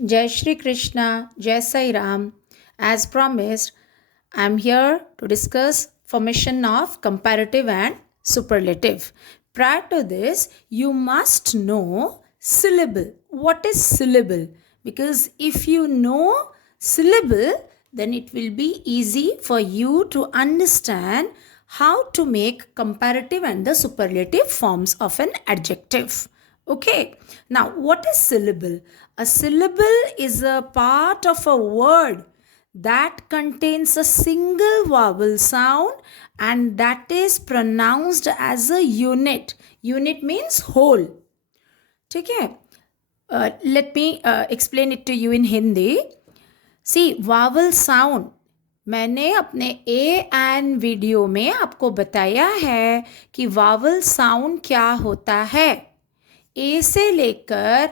Jai Shri Krishna, Jai Sai Ram. As promised, I am here to discuss formation of comparative and superlative. Prior to this, you must know syllable. What is syllable? Because if you know syllable, then it will be easy for you to understand how to make comparative and the superlative forms of an adjective. Okay, now what is syllable? A syllable is a part of a word that contains a single vowel sound and that is pronounced as a unit. Unit means whole. ठीक है? Let me explain it to you in Hindi. See, vowel sound. मैंने अपने A N video में आपको बताया है कि vowel sound क्या होता है. ए से लेकर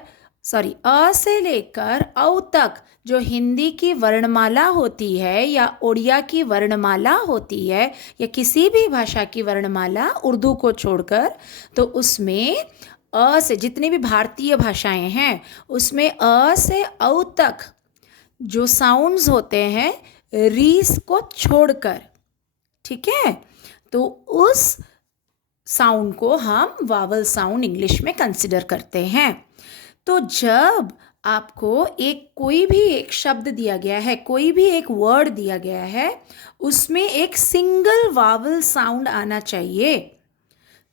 अ से लेकर औ तक जो हिंदी की वर्णमाला होती है या उड़िया की वर्णमाला होती है या किसी भी भाषा की वर्णमाला उर्दू को छोड़कर, तो उसमें अ से जितनी भी भारतीय भाषाएं हैं उसमें अ से औ तक जो साउंड्स होते हैं रीस को छोड़कर, ठीक है, तो उस साउंड को हम वावल साउंड इंग्लिश में कंसिडर करते हैं. तो जब आपको कोई भी एक शब्द दिया गया है, कोई भी एक वर्ड दिया गया है, उसमें एक सिंगल वावल साउंड आना चाहिए,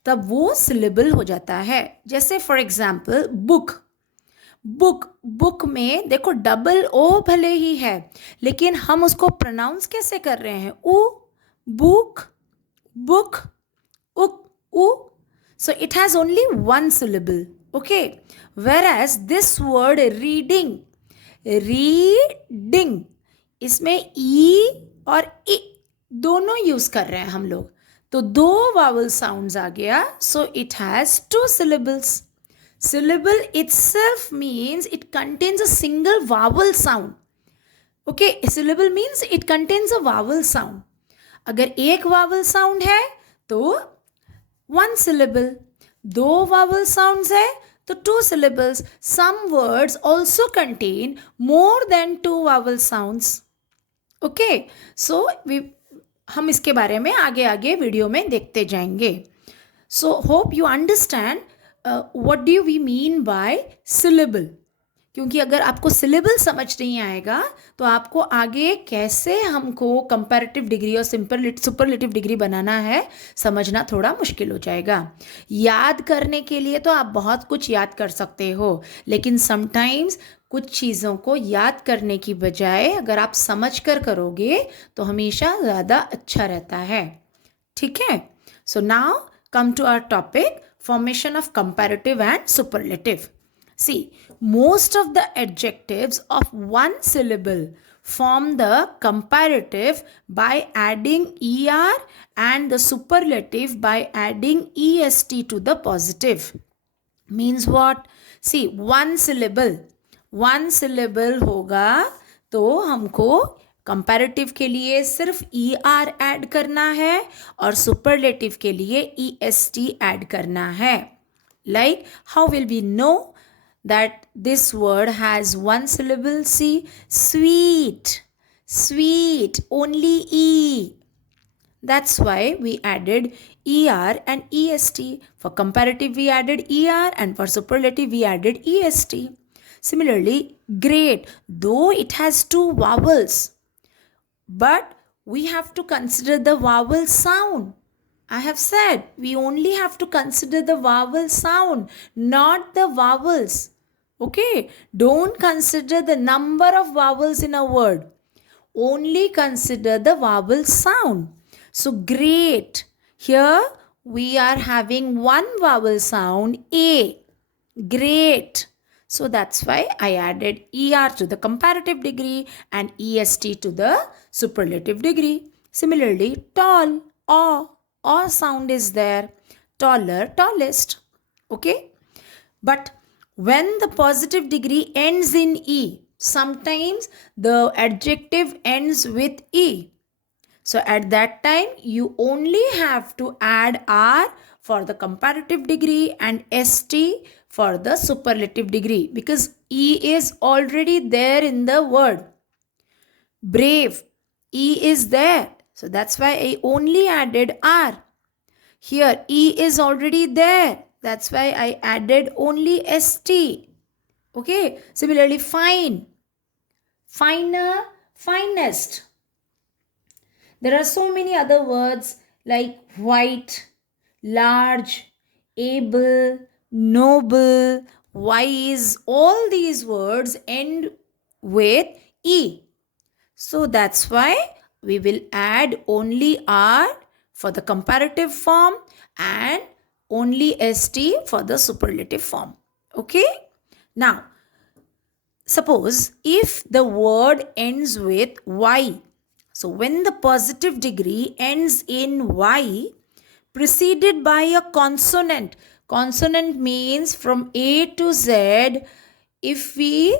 तब वो सिलेबल हो जाता है. जैसे फॉर एग्जाम्पल बुक. बुक में देखो डबल ओ भले ही है, लेकिन हम उसको प्रोनाउंस कैसे कर रहे हैं? उ, बुक, बुक, उक, उ. So it has only one syllable. Okay. Whereas this word reading, इसमें ई और इ दोनों यूज कर रहे हैं हम लोग, तो दो वावल साउंड्स आ गया. So it has two syllables. Syllable itself means it contains a single vowel sound. Okay, syllable means it contains a vowel sound. अगर एक वावल साउंड है तो one syllable. दो वावल साउंड्स है तो two syllables. Some words also contain more than two vowel sounds. Okay, so हम इसके बारे में आगे आगे वीडियो में देखते जाएंगे. So hope you understand what do we mean by syllable. क्योंकि अगर आपको सिलेबल समझ नहीं आएगा तो आपको आगे कैसे हमको कंपैरेटिव डिग्री और सुपरलेटिव डिग्री बनाना है समझना थोड़ा मुश्किल हो जाएगा. याद करने के लिए तो आप बहुत कुछ याद कर सकते हो, लेकिन समटाइम्स कुछ चीज़ों को याद करने की बजाय अगर आप समझ कर करोगे तो हमेशा ज़्यादा अच्छा रहता है. ठीक है? So now come to our topic, formation of comparative and superlative. See, most of the adjectives of one syllable form the comparative by adding er and the superlative by adding est to the positive. Means what? See, one syllable होगा तो हमको comparative के लिए सिर्फ E R add करना है और superlative के लिए ई एस टी ऐड करना है. Like how will we know that this word has one syllable? See, sweet, only E. That's why we added ER and EST. For comparative, we added ER, and for superlative, we added EST. Similarly, great, though it has two vowels, but we have to consider the vowel sound. I have said we only have to consider the vowel sound, not the vowels. Okay, don't consider the number of vowels in a word. Only consider the vowel sound. So great. Here we are having one vowel sound, A. Great. So that's why I added ER to the comparative degree and EST to the superlative degree. Similarly, tall, aw sound is there. Taller, tallest. Okay. But when the positive degree ends in E, sometimes the adjective ends with E. So at that time, you only have to add R for the comparative degree and ST for the superlative degree because E is already there in the word. Brave, E is there. So that's why I only added R. Here E is already there. That's why I added only ST. Okay. Similarly, fine, finer, finest. There are so many other words like white, large, able, noble, wise. All these words end with E. So that's why we will add only R for the comparative form and only ST for the superlative form. Okay? Now, suppose if the word ends with Y. So when the positive degree ends in Y preceded by a consonant. Consonant means from A to Z, if we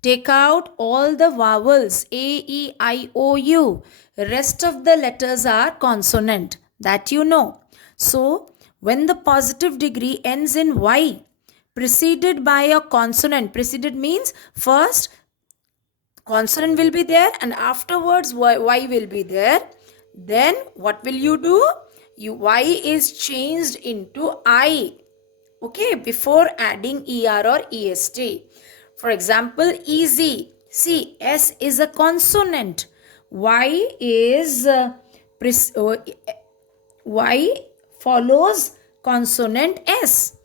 take out all the vowels A, E, I, O, U, rest of the letters are consonant. That you know. So when the positive degree ends in Y preceded by a consonant, preceded means first consonant will be there and afterwards y will be there, then what will you do? Y is changed into I, okay, before adding er or est. For example, easy, see, s is a consonant, y is y follows consonant s.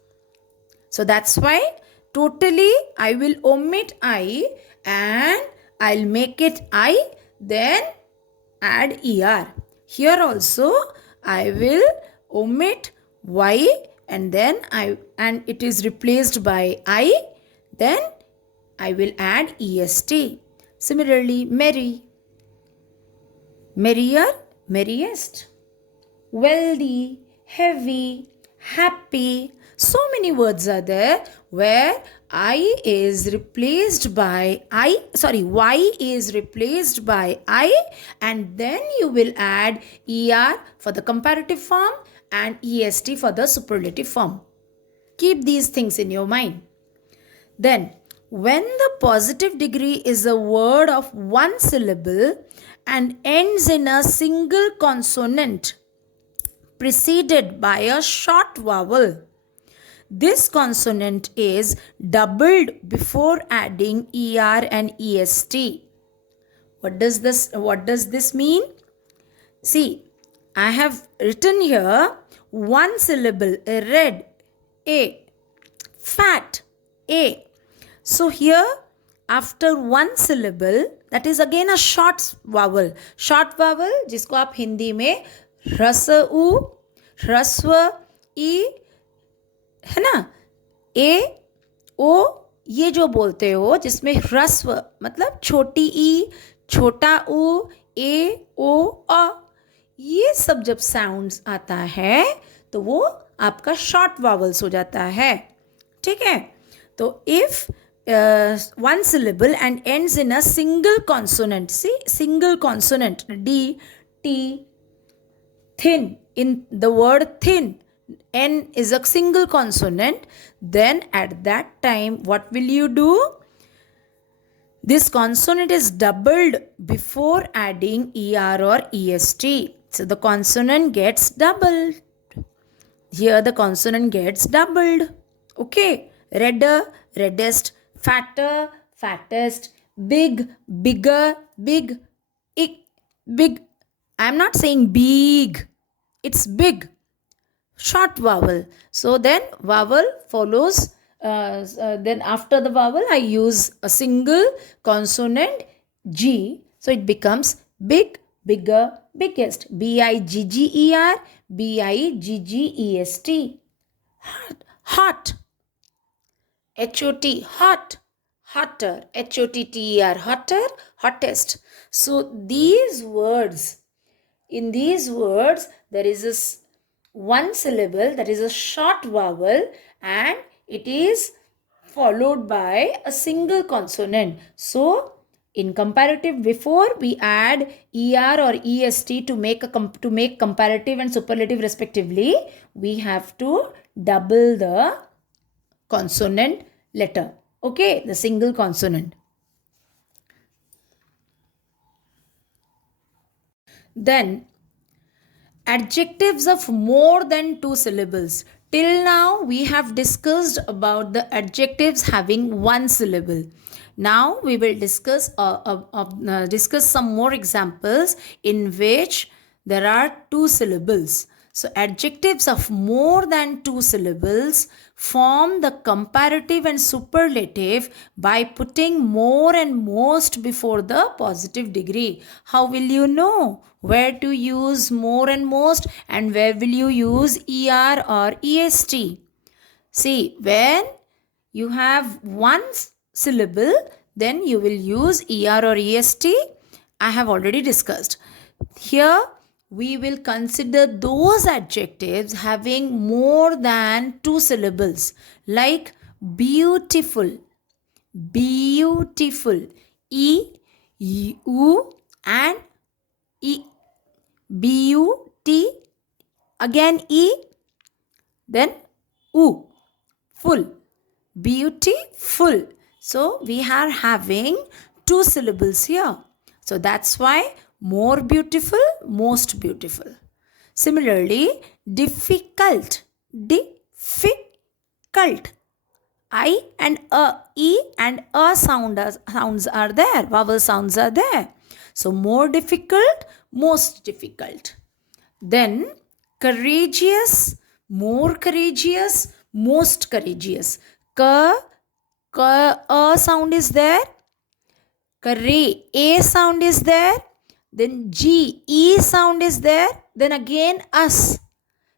So that's why totally I will omit I and I'll make it I, then add er. Here also I will omit y and then and it is replaced by I, then I will add est. Similarly, merry, merrier, merriest, wealthy, heavy, happy. So many words are there where I is replaced by Y is replaced by I, and then you will add ER for the comparative form and EST for the superlative form. Keep these things in your mind. Then, when the positive degree is a word of one syllable and ends in a single consonant preceded by a short vowel, this consonant is doubled before adding ER and EST. What does this mean? See, I have written here one syllable, a red, A, fat, A. So here after one syllable, that is again a short vowel. Short vowel जिसको आप हिंदी में ह्रस्व, ह्रस्व, ई, है ना, ए, ओ, ये जो बोलते हो जिसमें ह्रस्व मतलब छोटी ई, छोटा उ, ए, ओ, अ, ये सब जब साउंड्स आता है तो वो आपका शॉर्ट वावल्स हो जाता है. ठीक है. तो if one syllable and ends in a single consonant, see, single consonant, D, T, thin, in the word thin, N is a single consonant, then at that time what will you do? This consonant is doubled before adding ER or EST. So the consonant gets doubled. Here the consonant gets doubled. Okay. Redder, reddest, fatter, fattest, big, bigger, big, big. I am not saying big. It's big. Short vowel. So then vowel follows. Then after the vowel I use a single consonant G. So it becomes big, bigger, biggest. B-I-G-G-E-R, B-I-G-G-E-S-T. Hot. H-O-T, hot, hotter, H-O-T-T-E-R, hotter, hottest. So these words, in these words, there is a one syllable, that is a short vowel, and it is followed by a single consonant. So in comparative, before we add ER or EST to make comparative and superlative respectively, we have to double the consonant letter. Okay, the single consonant. Then adjectives of more than two syllables. Till now, we have discussed about the adjectives having one syllable. Now, we will discuss some more examples in which there are two syllables. So, adjectives of more than two syllables form the comparative and superlative by putting more and most before the positive degree. How will you know where to use more and most, and where will you use er or est? See, when you have one syllable, then you will use er or est. I have already discussed. Here, we will consider those adjectives having more than two syllables, like beautiful, beautiful, e, u, and e, b-u-t, again e, then u, full, beautiful. So we are having two syllables here. So that's why more beautiful, most beautiful. Similarly, difficult, difficult. I and e and sounds are there, vowel sounds are there. So more difficult, most difficult. Then courageous, more courageous, most courageous. A sound is there. A sound is there. Then E sound is there. Then again us.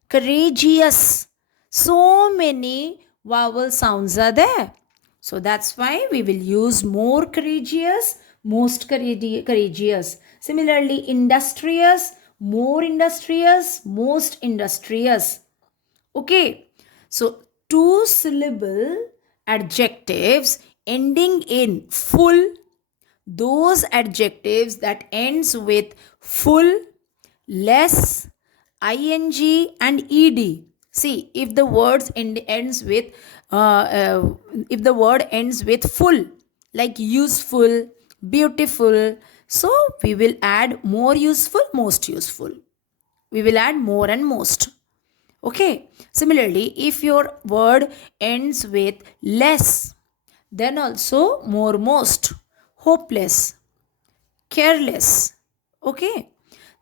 Courageous. So many vowel sounds are there. So that's why we will use more courageous, most courageous. Similarly, industrious, more industrious, most industrious. Okay. So two syllable adjectives ending in full, those adjectives that ends with full, less, ing and ed. See, if the words ends with if the word ends with full, like useful, beautiful, so we will add more useful, most useful. We will add more and most. Okay. Similarly, if your word ends with less, then also more, most, hopeless, careless. Okay.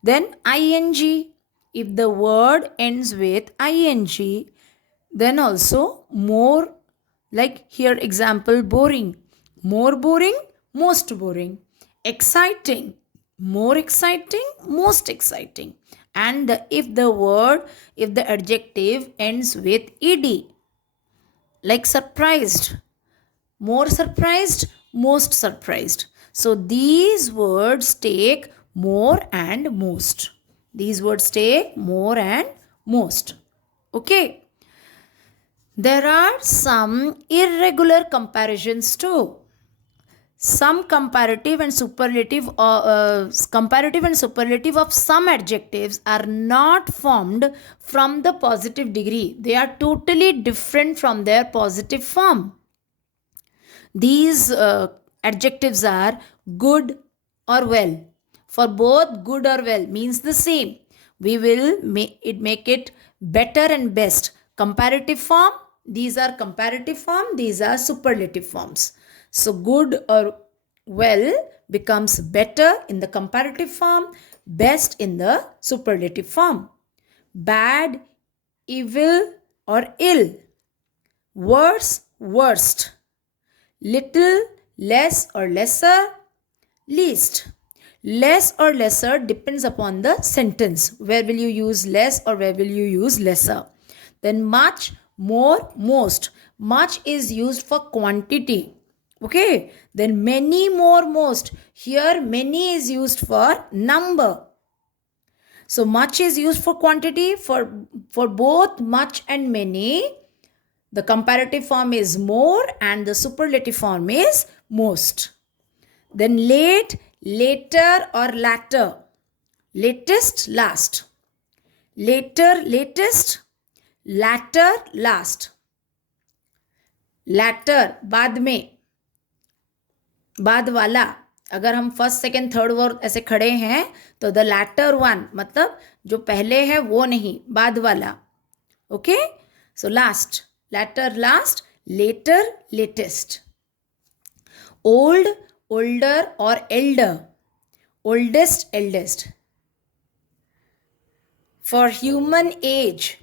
Then ing. If the word ends with ing, then also more, like here example, boring, more boring, most boring, exciting, more exciting, most exciting. And if the adjective ends with ed, like surprised, more surprised, most surprised. So these words take more and most. These words take more and most. Okay. There are some irregular comparisons too. Some comparative and superlative of some adjectives are not formed from the positive degree. They are totally different from their positive form. These adjectives are good or well. For both good or well means the same. We will make it better and best. Comparative form, these are comparative form, these are superlative forms. So good or well becomes better in the comparative form, best in the superlative form. Bad, evil or ill. Worse, worst. Little, less or lesser, least. Less or lesser depends upon the sentence. Where will you use less or where will you use lesser? Then much, more, most. Much is used for quantity. Okay. Then many, more, most. Here many is used for number. So much is used for quantity. For both much and many, the comparative form is more and the superlative form is most. Then late, later or latter. Latest, last. Later, latest. Latter, last. Latter बाद में, बाद वाला. अगर हम first second third word ऐसे खड़े हैं तो द लैटर वन, मतलब जो पहले है वो नहीं, बाद वाला. Okay, so last, latter last, later latest. Old older और elder, oldest eldest. For human age,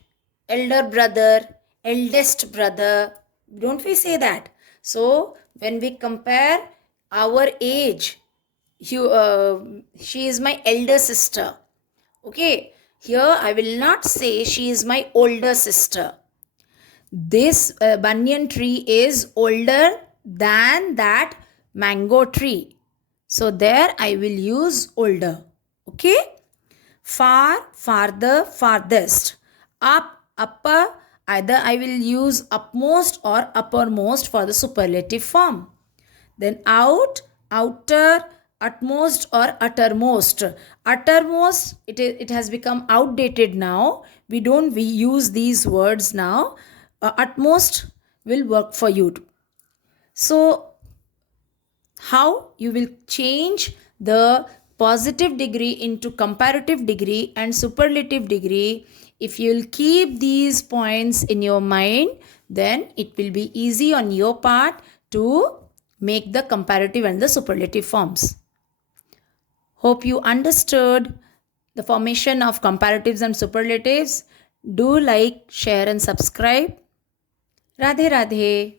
elder brother, eldest brother, don't we say that? So when we compare our age, she is my elder sister. Okay, here I will not say she is my older sister. This banyan tree is older than that mango tree. So there I will use older. Okay. Far, farther, farthest. Up, upper. Either I will use upmost or uppermost for the superlative form. Then out, outer, utmost or uttermost. Uttermost, it has become outdated now. We use these words now. Utmost will work for you. So how you will change the positive degree into comparative degree and superlative degree, if you will keep these points in your mind, then it will be easy on your part to make the comparative and the superlative forms. Hope you understood the formation of comparatives and superlatives. Do like, share and subscribe. Radhe Radhe.